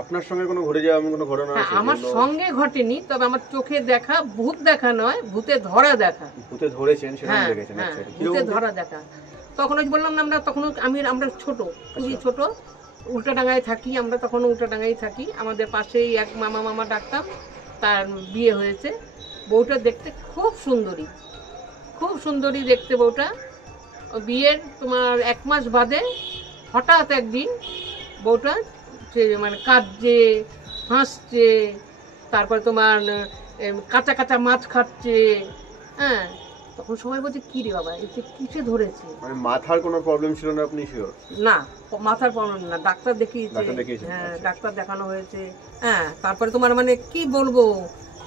আপনার সঙ্গে কোনো ঘটে যাওয়া এমন কোনো ঘটনা আছে? আমার সঙ্গে ঘটেনি, তবে আমার চোখে দেখা, ভূত দেখা নয়, ভূতে ধরা দেখা। ভূতে ধরেছেন সেরকম দেখেছেন? আচ্ছা, ভূতে ধরা দেখা। তখন ওই বললাম না, আমরা তখন আমরা ছোট, খুবই ছোট, উল্টাডাঙ্গায় থাকি আমরা, তখন উল্টাডাঙ্গায় থাকি। আমাদের পাশেই এক মামা ডাকতাম, তার বিয়ে হয়েছে। বউটা দেখতে খুব সুন্দরী দেখতে বউটা। বিয়ের তোমার 1 মাস বাদে হঠাৎ একদিন বউটা মানে কাঁদছে, হাসছে, তারপরে তোমার কাঁচা কাঁচা মাছ খাচ্ছে। হ্যাঁ, তখন সবাই বলছে কি রে বাবা, এতে কিসে ধরেছে? মানে মাথার কোনো প্রবলেম ছিল না? আপনি শিওর? না, মাথার প্রবলেম না, ডাক্তার দেখিয়েছে। হ্যাঁ, ডাক্তার দেখানো হয়েছে। হ্যাঁ, তারপরে তোমার মানে কি বলবো,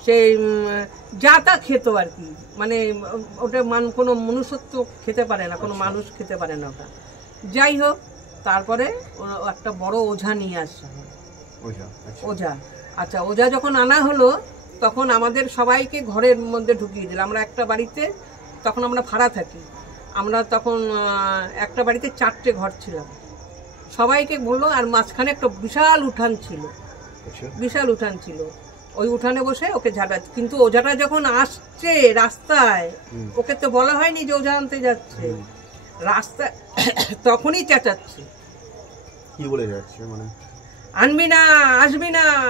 সেই যা তা খেত আর কি, মানে ওটা কোনো মনুষ্যত্ব খেতে পারে না, কোনো মানুষ খেতে পারে না ওটা। যাই হোক, তারপরে একটা বড় ওঝা নিয়ে আসা হয়। ওঝা, আচ্ছা, ওঝা যখন আনা হলো তখন আমাদের সবাইকে ঘরের মধ্যে ঢুকিয়ে দিল। আমরা একটা বাড়িতে, তখন আমরা ভাড়া থাকি, আমরা তখন একটা বাড়িতে 4টে ঘর ছিলাম। সবাইকে বললো, আর মাঝখানে একটা বিশাল উঠান ছিল। ওই উঠানে বসে ওকে ঝাঁটা। কিন্তু ওঝাটা যখন আসছে রাস্তায়, ওকে তো বলা হয়নি যে ওঝা আনতে যাচ্ছে, রাস্তায় তখনই চেঁচাচ্ছে। কি বলে যাচ্ছে? মানে আনবি না,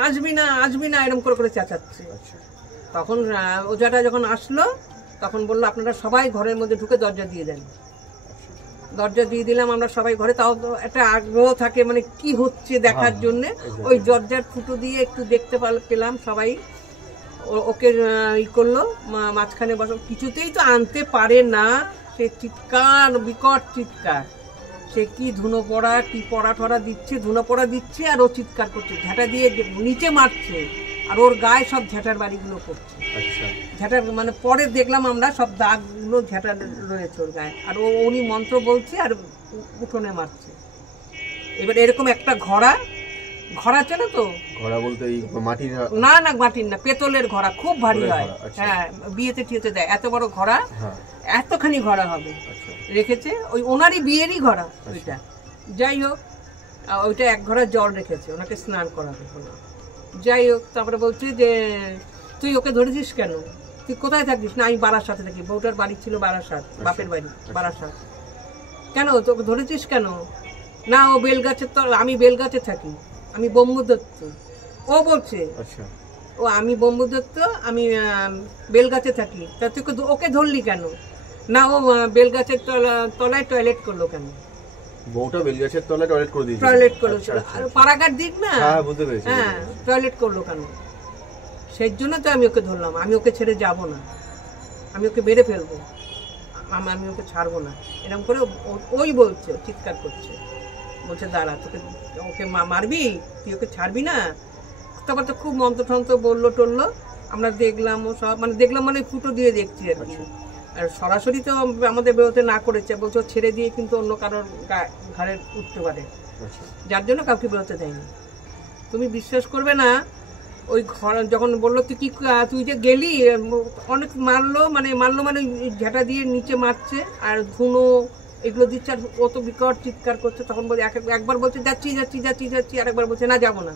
আসবি না, এরকম করে চেঁচাচ্ছে। তখন ওঝাটা যখন আসলো তখন বললো, আপনারা সবাই ঘরের মধ্যে ঢুকে দরজা দিয়ে দেন। দরজা দিয়ে দিলাম আমরা সবাই ঘরে। তাও তো একটা আগ্রহ থাকে, মানে কি হচ্ছে দেখার জন্য। ওই দরজার ফুটো দিয়ে একটু দেখতে পেলাম সবাই। ওকে ই করলো, মাঝখানে বসো, কিছুতেই তো আনতে পারে না। সে চিৎকার, বিকট চিৎকার। সে কি ধুনো পড়া, কি পড়া টড়া দিচ্ছে, ধুনো পড়া দিচ্ছে, আর ও চিৎকার করছে, ঝাঁটা দিয়ে নিচে মারছে, আর ওর গায়ে সব ঝাঁটার বাড়িগুলো করছে। ঝাঁটার মানে পরে দেখলাম আমরা সব দাগগুলো ঝাঁটা রয়েছে ওর গায়ে, আর উনি মন্ত্র বলছে আর উঠোনে মারছে। এবার এরকম একটা ঘোড়া চেনো তো? ঘোড়া বলতে মাটির? না, মাটির না, পেতলের ঘোড়া, খুব ভারী হয়। হ্যাঁ, বিয়েতে টিয়েতে দেয়। এত বড় ঘোড়া, এতখানি ঘোড়া হবে রেখেছে, ওই ওনারই বিয়েরই ঘোড়া ওইটা। যাই হোক, ওইটা 1 ঘোড়া জল রেখেছে, ওনাকে স্নান করাবে। যাই হোক, তারপরে বলছি যে তুই ওকে ধরেছিস কেন, তুই কোথায় থাকিস? না, আমি বারাসাতে থাকি। বউটার বাড়ি ছিল বারাসাত, বাপের বাড়ি বারাসাত। কেন তোকে ধরেছিস কেন? না, ও বেলগাছের তো, আমি বেলগাছে থাকি, আমি ব্রহ্মদত্ত। ও বলছে ও আমি ব্রহ্মদত্ত, আমি বেলগাছে থাকি। তা তুই ওকে ধরলি কেন? না, ও বেলগাছের তলায় টয়লেট করলো কেন? বউটা বেলগাছের তলায় টয়লেট করে দিয়েছে? টয়লেট করেছিল, আর পাড়াঘাট দিক না। হ্যাঁ, বুঝতে পেরেছি। হ্যাঁ, টয়লেট করলো কেন? সেই জন্য তো আমি ওকে ধরলাম। আমি ওকে ছেড়ে যাব না, আমি ওকে বেড়ে ফেলবো, আমি ওকে ছাড়বো না। এরকম করে ওই বলছে, চিৎকার করছে, বলছে দাঁড়া, ওকে মারবি, তুই ওকে ছাড়বি না। তারপর তো খুব মন্ত্র বললো টললো। আমরা দেখলাম, ও সব মানে দেখলাম, মানে ফুটো দিয়ে দেখছি আর কি। আর সরাসরি তো আমাদের বেরোতে না করেছে, বলছো ছেড়ে দিয়ে কিন্তু অন্য কারোর ঘাড়ে উঠতে পারে, যার জন্য কাউকে বেরোতে দেয়নি। তুমি বিশ্বাস করবে না, ওই ঘর যখন বললো তুই যে গেলি, অনেক মারলো মানে ঝাঁটা দিয়ে নিচে মারছে, আর ধুনো এগুলো দিচ্ছে, আর অত বিকট চিৎকার করছে। তখন বলছে, একবার বলছে যাচ্ছি, আর একবার বলছে না যাবো না,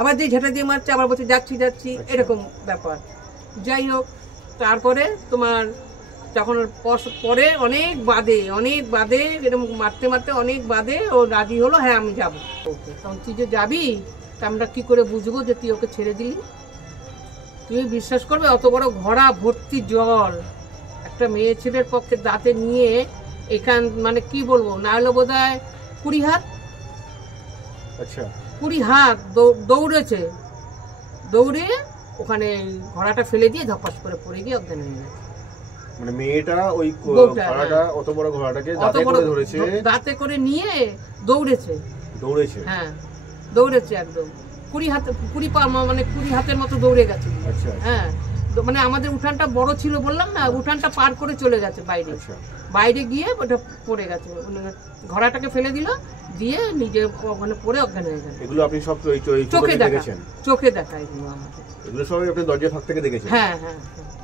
আবার দিয়ে ঝাঁটা দিয়ে মারছে, আবার বলছে যাচ্ছি, এরকম ব্যাপার। যাই হোক, তারপরে তোমার যখন পরে অনেক বাদে এরকম মারতে অনেক বাদে ও রাজি হলো, হ্যাঁ আমি যাবো। ওকে, তখন তুই যে যাবি, তা আমরা কি করে বুঝবো যে তুই ওকে ছেড়ে দিলি? তুমি বিশ্বাস করবে, অত বড় ঘোড়া ভর্তি জল একটা মেয়ে ছেলের পক্ষে দাঁতে নিয়ে মানে কি বলবো, না হলো বোধ হয় 20 হাত। আচ্ছা, 20 হাত দৌড়ে ওখানে ঘোড়াটা ফেলে দিয়ে ধপাস করে পড়ে গিয়ে অজ্ঞান হয়ে গেছে। মানে মেয়েটা ওই ঘোড়াটা, অত বড় ঘোড়াটাকে দাঁতে করে নিয়ে দৌড়েছে। হ্যাঁ, দৌড়েছে একদম 20 হাতের মতো দৌড়ে গেছে। হ্যাঁ, মানে আমাদের উঠানটা বড় ছিল বললাম না, উঠানটা পার করে চলে গেছে বাইরে গিয়ে ওটা পড়ে গেছে। ঘোড়াটাকে ফেলে দিল, দিয়ে নিজে ওখানে পড়ে অজ্ঞান হয়ে গেছে। এগুলো আপনি সব চোখে দেখা এগুলো আমাদের। এগুলো সবই আপনি দরজা ফাঁক থেকে দেখেছেন? হ্যাঁ,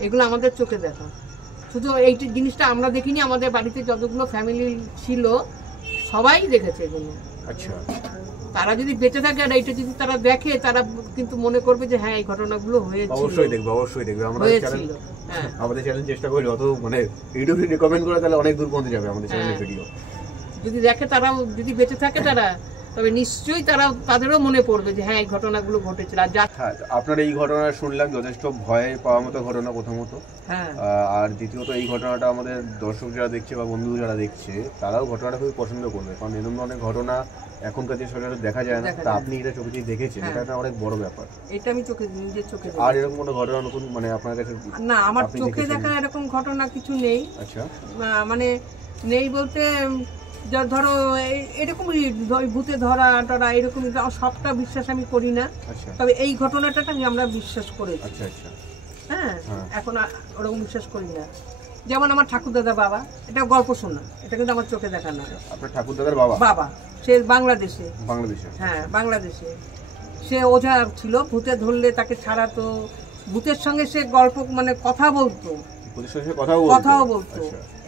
এগুলো আমাদের চোখে দেখা। শুধু এই জিনিসটা আমরা দেখিনি, আমাদের বাড়িতে যতগুলো ফ্যামিলি ছিল সবাই দেখেছে এগুলো। আচ্ছা, তারা যদি বেঁচে থাকে আর এইটা যদি তারা দেখে, তারা কিন্তু মনে করবে যে হ্যাঁ এই ঘটনাগুলো হয়েছিল। অবশ্যই দেখবে, অবশ্যই দেখবে। আমরা আমাদের চ্যানেল চেষ্টা করি অত মানে ভিডিও রিকমেন্ড করে, তাহলে অনেক দূর পৌঁছে যাবে আমাদের চ্যানেলের ভিডিও। যদি দেখে তারা, যদি বেঁচে থাকে তারা, তবে নিশ্চয়ই তাদেরও মনে পড়বে যে হ্যাঁ এই ঘটনাগুলো ঘটেছিল। আর আপনার এই ঘটনা শুনলাম যথেষ্ট ভয় পাওয়ার মতো ঘটনা প্রথমত, আর দ্বিতীয়ত এই ঘটনাটা আমাদের দর্শক যারা দেখছে বা বন্ধু যারা দেখছে তারাও ঘটনাটা খুবই পছন্দ করবে, কারণ এরকম অনেক ঘটনা এখনকার যে সচরাচর দেখা যায় না। তা আপনি এটা চোখে দিয়ে দেখেছেন, এটা অনেক বড় ব্যাপার। এটা আমি নিজের চোখে। আর এরকম কোনো ঘটনা নতুন মানে আপনার কাছে? না, আমার চোখে দেখা এরকম ঘটনা কিছু নেই। আচ্ছা, মানে নেই বলতে ধরো এরকম ভূতে ধরা টরা এরকম সবটা বিশ্বাস আমি করি না, তবে এই ঘটনাটা আমরা বিশ্বাস করেছি। আচ্ছা আচ্ছা, হ্যাঁ, এখন ওরকম বিশ্বাস করি না। যেমন আমার ঠাকুরদাদার বাবা, এটা গল্প শোনা, এটা কিন্তু আমার চোখে দেখা না। আপনার ঠাকুরদাদার বাবা? বাবা, সে বাংলাদেশে। হ্যাঁ, বাংলাদেশে সে ওঝা ছিল। ভূতে ধরলে তাকে ছাড়াতো, ভূতের সঙ্গে সে গল্প মানে কথাও বলতো।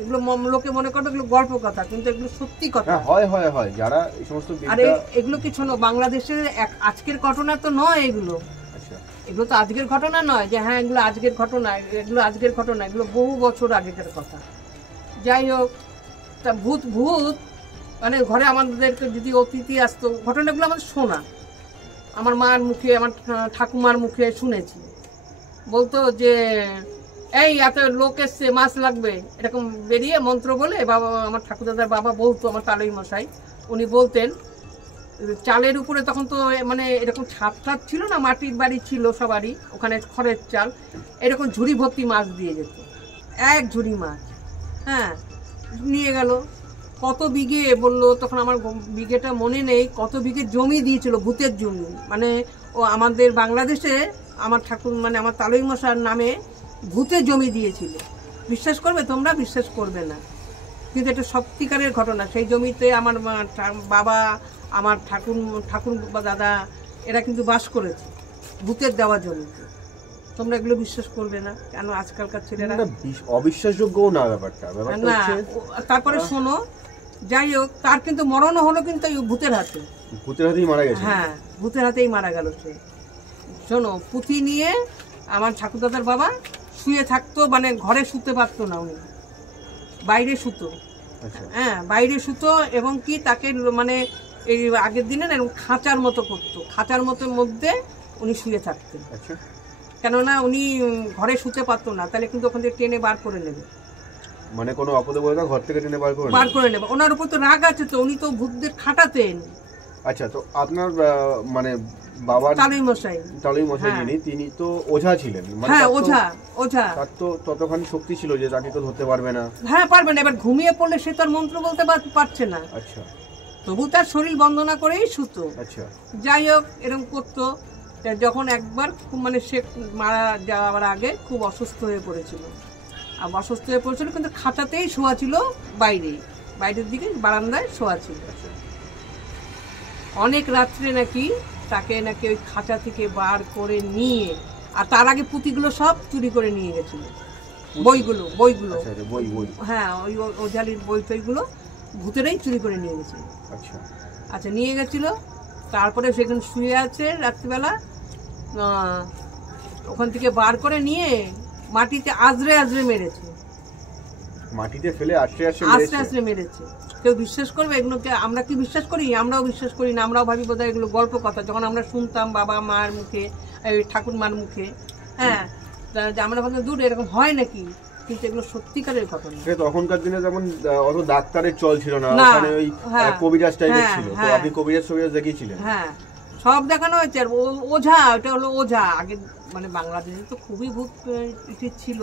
এগুলো লোকে মনে করবে এগুলো গল্প কথা, কিন্তু এগুলো সত্যি কথা। হয় যারা এই সমস্ত, আরে এগুলো কি শোনো, বাংলাদেশের আজকের ঘটনা তো নয় এগুলো। এগুলো তো আজকের ঘটনা নয় যে হ্যাঁ এগুলো আজকের ঘটনা, এগুলো আজকের ঘটনা, এগুলো বহু বছর আগেকার কথা। যাই হোক, তা ভূত মানে ঘরে আমাদেরকে যদি অতিথি আসতো, ঘটনাগুলো আমাদের শোনা, আমার মার মুখে, আমার ঠাকুমার মুখে শুনেছি। বলতো যে এই এত লোক এসছে, মাছ লাগবে, এরকম বেরিয়ে মন্ত্র বলে বাবা, আমার ঠাকুরদাদার বাবা বলতো, আমার তালই মশাই, উনি বলতেন চালের উপরে, তখন তো মানে এরকম ছাদ ছিল না, মাটির বাড়ি ছিল সবারই, ওখানে খড়ের চাল, এরকম ঝুড়ি ভর্তি মাছ দিয়ে যেত, এক ঝুড়ি মাছ। হ্যাঁ, নিয়ে গেল। কত বিঘে বললো, তখন আমার বিঘেটা মনে নেই, কত বিঘে জমি দিয়েছিল, ভূতের জমি। মানে ও আমাদের বাংলাদেশে আমার ঠাকুর মানে আমার তালই মশার নামে ভূতের জমি দিয়েছিল। বিশ্বাস করবে তোমরা? বিশ্বাস করবে না, কিন্তু এটা সত্যিকারের ঘটনা। সেই জমিতে আমার বাবা, আমার ঠাকুর বা দাদা, এরা কিন্তু বাস করেছে ভূতের দেওয়া জমিতে। তোমরা এগুলো বিশ্বাস করবে না, কেন আজকালকার ছেলেরা অবিশ্বাসযোগ্য না ব্যাপারটা না। তারপরে শোনো, যাই হোক, তার কিন্তু মরণও হলো কিন্তু ভূতের হাতেই মারা গেছে। হ্যাঁ, ভূতের হাতেই মারা গেল সে। শোনো, পুঁথি নিয়ে আমার ঠাকুরদাদার বাবা শুয়ে থাকতো, মানে ঘরে শুতে পারতো না, উনি বাইরে শুতো। হ্যাঁ, বাইরে শুতো, এবং কি তাকে মানে এই আগের দিনে এরকম খাঁচার মতো করতো, খাঁচার মতো মধ্যে উনি শুয়ে থাকতেন। কেননা উনি ঘরে শুতে পারতো না, তাহলে কিন্তু ওখান থেকে টেনে বার করে নেবে, মানে কোনো অপদে বলে ঘর থেকে টেনে বার করে নেবে। ওনার উপর তো রাগ আছে, তো উনি তো ভূতদের খাটাতেন। আচ্ছা, তো আপনার মানে বাবা তালই মশাই যিনি, তিনি তো ওঝা ছিলেন। হ্যাঁ, ওঝা। তার তো ততখানি শক্তি ছিল যে তাকে তো ধরতে পারবে না। হ্যাঁ, পারবে না। এবার ঘুমিয়ে পড়লে সে তো আর মন্ত্র বলতে পারছে না। আচ্ছা, তবু তার শরীর বন্দনা করেই শুতো। আচ্ছা, যাই হোক, এরকম করতো। যখন একবার মানে সে মারা যাওয়ার আগে খুব অসুস্থ হয়ে পড়েছিল, কিন্তু খাঁচাতেই শোয়া ছিল, বাইরের দিকে বারান্দায় শোয়া ছিল। অনেক রাত্রে নাকি তাকে নাকি ওই খাঁচা থেকে বার করে নিয়ে, আর তার আগে পুঁথিগুলো সব চুরি করে নিয়ে গেছিল, বইগুলো। হ্যাঁ, ওই ওঝালির বইগুলো ভূতেরাই চুরি করে নিয়ে গেছিল। আচ্ছা, নিয়ে গেছিল। তারপরে সেখানে শুয়ে আছে রাত্রিবেলা, ওখান থেকে বার করে নিয়ে মাটিতে আজরে মেরেছে, মাটিতে ফেলে আস্তে মেরেছে। কেউ বিশ্বাস করবে এগুলোকে? আমরা কি বিশ্বাস করি? আমরাও বিশ্বাস করি না। আমরাও ভাবি বোধহয় এগুলো গল্প কথা। যখন আমরা শুনতাম বাবা মার মুখে, ঠাকুর মার মুখে, হ্যাঁ, আমরা ভাবতাম দূর এরকম হয় নাকি, কিন্তু এগুলো সত্যিকারের ঘটনা। তখনকার দিনে যেমন অত ডাক্তারের চল ছিল না, ওখানে ওই কবিরাজ টাইপের ছিল। তো আপনি কবিরাজ দেখিয়েছিলেন? হ্যাঁ, সব দেখানো হয়েছে। আর ওঝা, ওটা হলো ওঝা। আগে মানে বাংলাদেশে তো খুবই ভূত ছিল,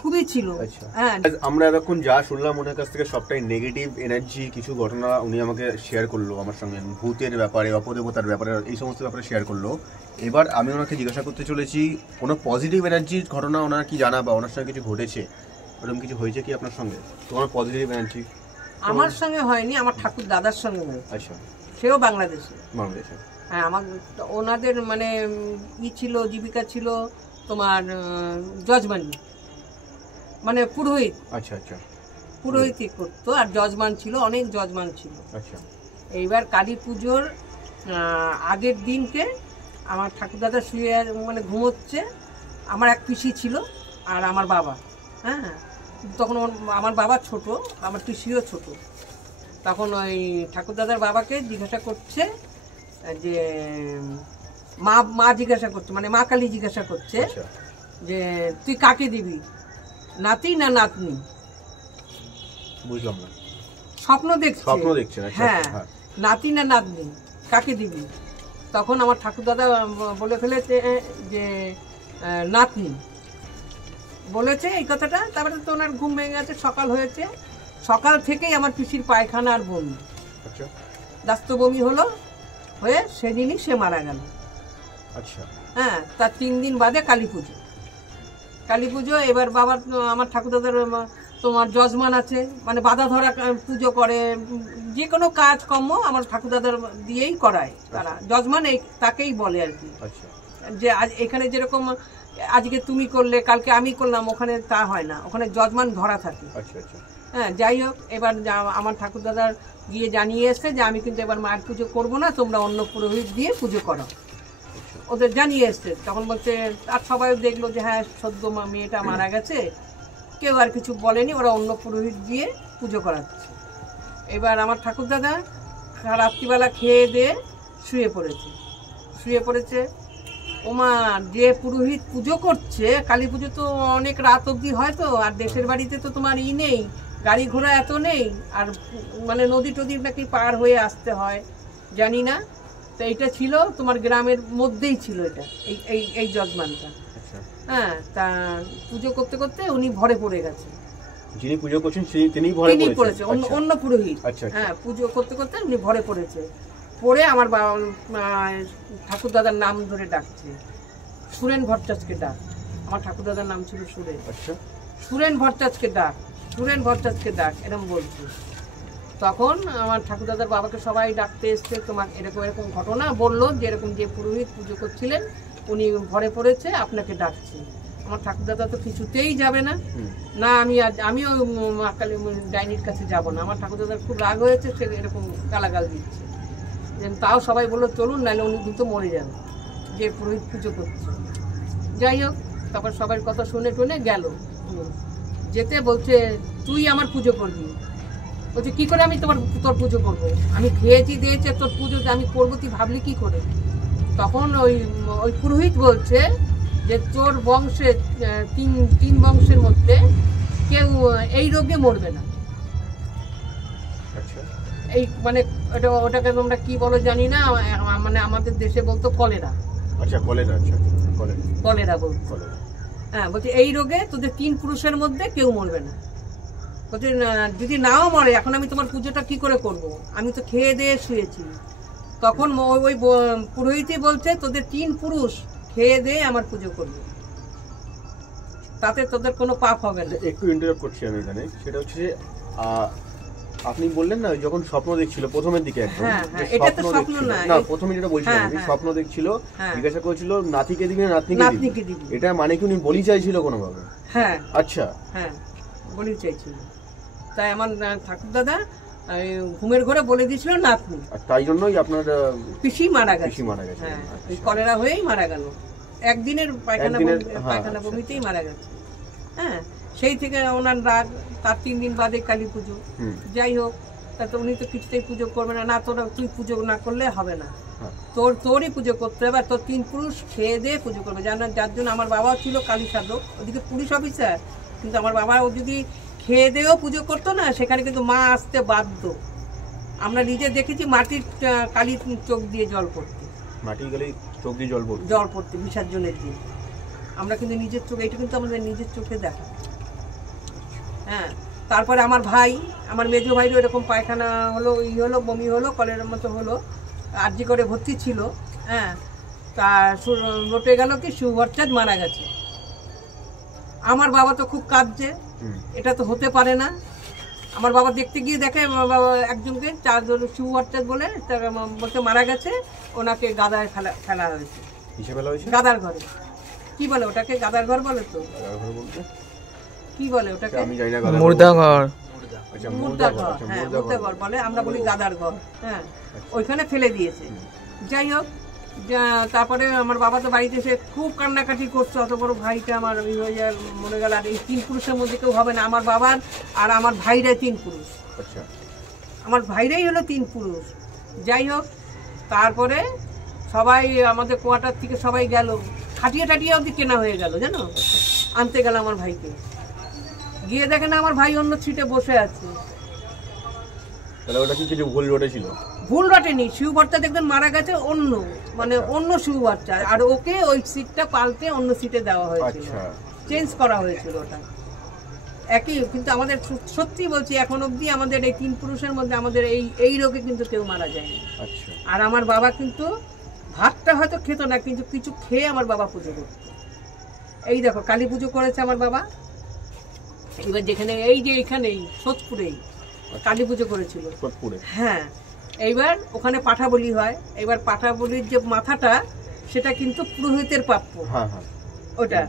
খুবই ছিল। হ্যাঁ, আমরা এতক্ষণ যা শুনলাম ওনার কাছ থেকে সবটাই নেগেটিভ এনার্জি কিছু ঘটনা উনি আমাকে শেয়ার করলো আমার সঙ্গে, ভূতের ব্যাপারে, অপদেবতার ব্যাপারে, এই সমস্ত ব্যাপারে শেয়ার করলো। এবার আমি ওনাকে জিজ্ঞাসা করতে চলেছি, কোনো পজিটিভ এনার্জির ঘটনা ওনার কি জানা বা ওনার সঙ্গে কিছু ঘটেছে, ওরকম কিছু হয়েছে কি আপনার সঙ্গে? তোমার পজিটিভ এনার্জি? আমার সঙ্গে হয়নি, আমার ঠাকুর দাদার সঙ্গে হয়েছে। আচ্ছা, সেও বাংলাদেশে। হ্যাঁ, আমার ওনাদের মানে ছিল, জীবিকা ছিল তোমার জজমানি, মানে পুরোহিত। আচ্ছা, পুরোহিতই করতো, আর জজমান ছিল, অনেক জজমান ছিল। আচ্ছা, এইবার কালী পুজোর আগের দিনকে আমার ঠাকুরদাদা শুয়ে মানে ঘুমোচ্ছে, আমার এক পিসি ছিল আর আমার বাবা। হ্যাঁ, তখন আমার বাবা ছোট, আমার পিসিও ছোট। তখন ওই ঠাকুরদাদার বাবাকে জিজ্ঞাসা করছে যে মা জিজ্ঞাসা করছে, মানে মা কালী জিজ্ঞাসা করছে যে তুই কাকে দিবি, নাতি না নাতনি? বুঝলাম না। স্বপ্ন দেখছে। হ্যাঁ, নাতি না নাতনি কাকে দিবি? তখন আমার ঠাকুরদাদা বলে ফেলেছে যে নাতনি বলেছে এই কথাটা। তারপরে তো ওনার ঘুম ভেঙে গেছে, সকাল হয়েছে। সকাল থেকেই আমার পিসির পায়খানা আর বমি, দাস্ত বমি হলো, হয়ে সেদিনই সে মারা গেল। আচ্ছা। হ্যাঁ, তার 3 দিন বাদে কালী পুজো। এবার বাবার আমার ঠাকুরদাদার তোমার যজমান আছে, মানে বাধা ধরা পুজো করে, যে কোনো কাজ কর্ম আমার ঠাকুরদাদার দিয়েই করায় তারা। যজমান তাকেই বলে আর কি। যে আজ এখানে যেরকম আজকে তুমি করলে কালকে আমি করলাম, ওখানে তা হয় না, ওখানে যজমান ধরা থাকে। হ্যাঁ, যাই হোক, এবার আমার ঠাকুরদাদার গিয়ে জানিয়ে এসছে যে আমি কিন্তু এবার মায়ের পুজো করবো না, তোমরা অন্য পুরোহিত দিয়ে পুজো করো। ওদের জানিয়ে এসছে। তখন বলছে, আর সবাই দেখলো যে হ্যাঁ সদ্য মেয়েটা মারা গেছে, কেউ আর কিছু বলেনি, ওরা অন্য পুরোহিত দিয়ে পুজো করাচ্ছে। এবার আমার ঠাকুরদাদা রাত্রিবেলা খেয়ে দিয়ে শুয়ে পড়েছে। ওমা, যে পুরোহিত পুজো করছে, কালী পুজো তো অনেক রাত অবধি হয় তো, আর দেশের বাড়িতে তো তোমার নেই, গাড়ি ঘোড়া এত নেই, আর মানে নদী টদী নাকি পার হয়ে আসতে হয়, জানি না। তো এইটা ছিল তোমার গ্রামের মধ্যেই ছিল এটা, এই যজমানটা। হ্যাঁ, তা পুজো করতে করতে উনি ভরে পড়ে গেছে। যিনি পুজো করছেন তিনি পড়েছে, অন্য পুরোহিত। হ্যাঁ, পুজো করতে করতে উনি ভরে পড়েছে। পড়ে আমার ঠাকুরদাদার নাম ধরে ডাকছে, সুরেন ভট্টাচার্যকে ডাক। আমার ঠাকুরদাদার নাম ছিল সুরেন। সুরেন ভট্টাচার্যকে ডাক এরকম বলছে। তখন আমার ঠাকুরদাদার বাবাকে সবাই ডাকতে এসছে, তোমার এরকম ঘটনা বললো, যে এরকম যে পুরোহিত পুজো করছিলেন উনি ভরে পড়েছে, আপনাকে ডাকছে। আমার ঠাকুরদাদা তো কিছুতেই যাবে না, আমিও মা কালী ডাইনির কাছে যাব না। আমার ঠাকুরদাদার খুব রাগ হয়েছে, সে এরকম গালাগাল দিচ্ছে। তাও সবাই বললো চলুন, নাহলে উনি কিন্তু মরে যান, যে পুরোহিত পুজো করছে। যাই হোক, তারপর সবার কথা শুনে টুনে গেল। যেতে বলছে, তুই আমার পুজো করবি। বলছে, কি করে আমি তোর পুজো করবো? আমি খেয়েছি দিয়েছি, তোর পুজো আমি করবো, তুই ভাবলি কি করে? তখন ওই পুরোহিত বলছে যে তোর বংশে তিন বংশের মধ্যে কেউ এই রোগে মরবে না। এই মানে ওটাকে তোমরা কি বলো জানি না, মানে আমাদের দেশে বলতো কলেরা। কলেরা বলতো। হ্যাঁ, বলছে এই রোগে তোদের 3 পুরুষের মধ্যে কেউ মরবে না। বলছে যদি নাও মরে, এখন আমি তোমার পুজোটা কি করে করব? আমি তো খেয়ে দিয়ে শুয়েছি। তখন ওই পুরোহিতই বলছে, তোদের 3 পুরুষ খেয়ে দিয়ে আমার পুজো করবে, তাতে তোদের কোনো পাপ হবে না। একটু ইন্টারাপ্ট করছি আমি এখানে, সেটা হচ্ছে আপনি বললেন না যখন স্বপ্ন দেখছিল প্রথমের দিকে, একদম এটা তো স্বপ্ন না, প্রথমে যেটা বলছিলাম স্বপ্ন দেখছিল, জিজ্ঞাসা করেছিল নাতিকে দিবি না নাতনিকে দিবি, এটা মানে কি উনি বলি চাইছিল কোনো ভাবে? হ্যাঁ, আচ্ছা, হ্যাঁ বলি চাইছিল। তাই আমার ঠাকুরদাদা ঘুমের ঘরে বলে দিয়েছিল নাতনি, তাই জন্যই আপনার পিসি মারা গেছে। হ্যাঁ, কলেরা হয়েই মারা গেল, একদিনের পায়খানা বমিতেই মারা গেছে। হ্যাঁ, সেই থেকে ওনার রাগ। তার 3 দিন বাদে কালী পুজো। যাই হোক, তা তো উনি তো কিছুতেই পুজো করবে না, তুই পুজো না করলে হবে না, তোরই পুজো করতে হবে, তোর 3 পুরুষ খেয়ে দিয়ে পুজো করবে। যার জন্য আমার বাবাও ছিল কালী সাধক, ওদিকে পুলিশ অফিসার, কিন্তু আমার বাবা ও যদি খেয়ে দিয়েও পুজো করতো না, সেখানে কিন্তু মা আসতে বাধ্য। আমরা নিজে দেখেছি মাটির কালী চোখ দিয়ে জল পড়তে, জল পড়তে বিসর্জনের দিন। আমরা কিন্তু নিজের চোখে, এটা কিন্তু আমাদের নিজের চোখে দেখা। হ্যাঁ, তারপরে আমার মেজো ভাইরও এরকম পায়খানা হলো, বমি হলো, কলেরার মতো হলো, আরজি করে ভর্তি ছিল। হ্যাঁ, তা রটে গেল কি সুভট্টাচার্য মারা গেছে। আমার বাবা তো খুব কাঁদছে, এটা তো হতে পারে না। আমার বাবা দেখতে গিয়ে দেখে একজনকে সুভট্টাচার্য বলে বলতে মারা গেছে, ওনাকে গাদায় ফেলা হয়েছে, গাদার ঘরে। কি বলে ওটাকে? গাদার ঘর বলে তো, কি বলে ওটাকে? মুর্দাঘর। মুর্দাঘর, হ্যাঁ মুর্দাঘর বলে, আমরা বলি গাদার ঘর। হ্যাঁ, ওইখানে ফেলে দিয়েছে। যাই হোক, তারপরে আমার বাবা তো বাড়িতে এসে খুব কান্নাকাটি করছে, অত বড় ভাইটা আমার হয়ে যায় মনে গেল। আর এই 3 পুরুষের মধ্যে কেউ হবে না, আমার বাবার আর আমার ভাইরাই 3 পুরুষ। আচ্ছা, আমার ভাইরাই হলো 3 পুরুষ। যাই হোক, তারপরে সবাই আমাদের কোয়ার্টার থেকে সবাই গেল, খাটিয়ে টাটিয়ে অবধি কেনা হয়ে গেল জানো, আনতে গেল আমার ভাইকে। গিয়ে দেখে না আমার ভাই অন্য সিটে বসে আছে। তাহলে ওটা কি কিছু ভুল রোডে ছিল? ভুল রটেনি, শিউ ভট্টা দেখবেন মারা গেছে অন্য, মানে অন্য শিউ ভট্টা, আর ওকে ওই সিটটা পাল্টে অন্য সিটে দেওয়া হয়েছিল, চেঞ্জ করা হয়েছিল ওটা একই। কিন্তু আমাদের সত্যি বলছি, এখন অবধি আমাদের এই 3 পুরুষের মধ্যে আমাদের এই রোগে কিন্তু কেউ মারা যায়নি। আচ্ছা। আর আমার বাবা কিন্তু ভাতটা হয়তো খেত না, কিন্তু কিছু খেয়ে আমার বাবা পুজো করত। এই দেখো কালী পুজো করেছে আমার বাবা, এবার যেখানে এই যে এখানেই সোদপুরেই কালী পুজো করেছিল। হ্যাঁ, এইবার ওখানে পাঠা বলি হয়। এবার পাঠা বলির যে মাথাটা, সেটা কিন্তু পুরোহিতের প্রাপ্য। ওটা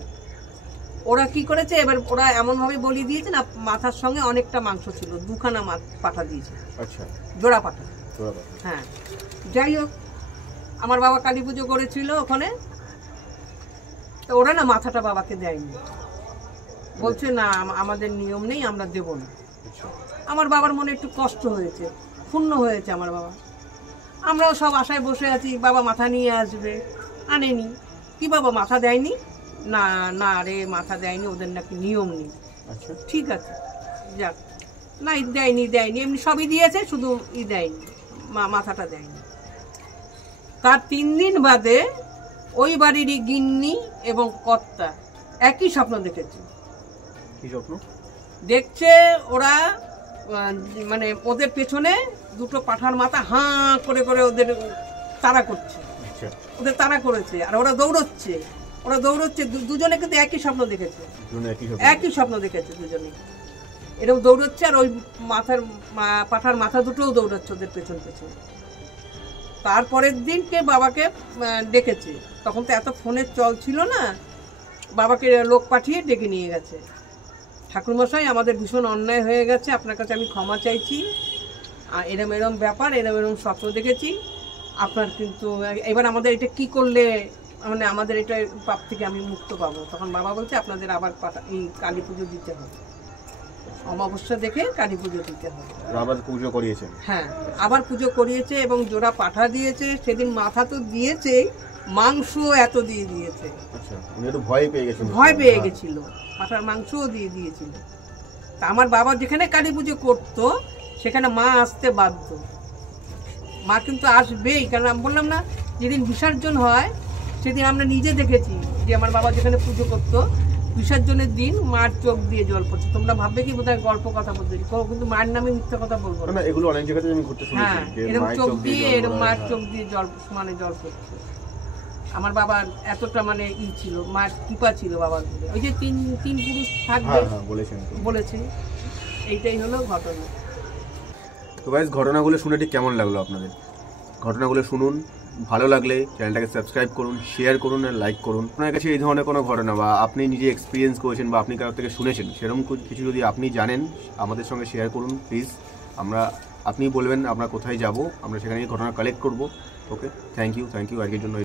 ওরা কি করেছে, এবার ওরা এমন ভাবে বলি দিয়েছে না, মাথার সঙ্গে অনেকটা মাংস ছিল, 2খানা পাঠা দিয়েছে। আচ্ছা, জোড়া পাঠা। হ্যাঁ, যাই হোক, আমার বাবা কালী পুজো করেছিল ওখানে, তো ওরা না মাথাটা বাবাকে দেয়নি, বলছে না আমাদের নিয়ম নেই, আমরা দেব না। আমার বাবার মনে একটু কষ্ট হয়েছে, ক্ষুণ্ণ হয়েছে আমার বাবা। আমরাও সব আশায় বসে আছি বাবা মাথা নিয়ে আসবে, আনেনি। কি বাবা মাথা দেয়নি? না না রে, মাথা দেয়নি, ওদের নাকি নিয়ম নেই। আচ্ছা, ঠিক আছে, যাক, না দেয়নি এমনি সবই দিয়েছে, শুধু দেয়নি, মাথাটা দেয়নি। তার 3 দিন বাদে ওই বাড়িরই গিন্নি এবং কর্তা একই স্বপ্ন দেখেছে। কি স্বপ্ন দেখছে? ওরা মানে ওদের পেছনে 2টো পাঠার মাথা হাঁ করে করে ওদের তাড়া করছে, ওদের তাড়া করেছে, আর ওরা দৌড়চ্ছে। দুজনে কিন্তু একই স্বপ্ন দেখেছে, একই স্বপ্ন দেখেছে দুজনে, এরকম দৌড়চ্ছে। আর ওই পাঠার মাথা দুটোও দৌড়চ্ছে ওদের পেছন পেছন। তারপরের দিনকে বাবাকে ডেকেছে, তখন তো এত ফোনের চল ছিল না, বাবাকে লোক পাঠিয়ে ডেকে নিয়ে গেছে। ঠাকুরমশাই, আমাদের ভীষণ অন্যায় হয়ে গেছে, আপনার কাছে আমি ক্ষমা চাইছি, এরম ব্যাপার, এরম স্বপ্ন দেখেছি আপনার, কিন্তু এবার আমাদের এটা কি করলে মানে আমাদের এটা পাপ থেকে আমি মুক্ত পাবো। তখন বাবা বলছে আপনাদের আবার এই কালী পুজো দিতে হবে, অমাবস্যা দেখে কালী পুজো দিতে হবে। আবার পুজো করিয়েছে? হ্যাঁ, আবার পুজো করিয়েছে এবং জোড়া পাঠা দিয়েছে। সেদিন মাথা তো দিয়েছে, মাংস এত দিয়ে দিয়েছে। আচ্ছা, উনি একটু ভয় পেয়ে গেছিল, পাঠার মাংসও দিয়ে দিয়েছিল। তা আমার বাবা যেখানে কালী পুজো করতো সেখানে মা আসতে বাধ্য, মা কিন্তু আসবেই, কারণ আমি বললাম না, যেদিন বিসর্জন হয় সেদিন আমরা নিজে দেখেছি যে আমার বাবা যেখানে পুজো করতো, বিসর্জনের দিন মার চোখ দিয়ে জল পড়ছে। তোমরা ভাববে কি বোধহয় গল্প কথা বলতে, কিন্তু মায়ের নামে মিথ্যা কথা বলবো না, এগুলো অনেক জায়গাতে আমি ঘুরতে শুনেছি। হ্যাঁ, এরকম চোখ দিয়ে, এরকম মার চোখ দিয়ে জল মানে জল পড়ছে। আমার বাবার এতটা মানে ছিল, মার কৃপা ছিল বাবার উপরে। ওই যে তিন পুরুষ থাকবে বলেছে, এইটাই হলো ঘটনা। তো গাইস, ঘটনাগুলো শুনে ঠিক কেমন লাগলো আপনাদের? ঘটনাগুলো শুনুন, ভালো লাগলে চ্যানেলটাকে সাবস্ক্রাইব করুন, শেয়ার করুন আর লাইক করুন। আপনার কাছে এই ধরনের কোনো ঘটনা বা আপনি নিজে এক্সপিরিয়েন্স করেছেন বা আপনি কারোর থেকে শুনেছেন, সেরকম কিছু যদি আপনি জানেন আমাদের সঙ্গে শেয়ার করুন প্লিজ। আপনি বলবেন আমরা কোথায় যাব, আমরা সেখানে ঘটনা কালেক্ট করব। ওকে, থ্যাংক ইউ আজকের জন্য।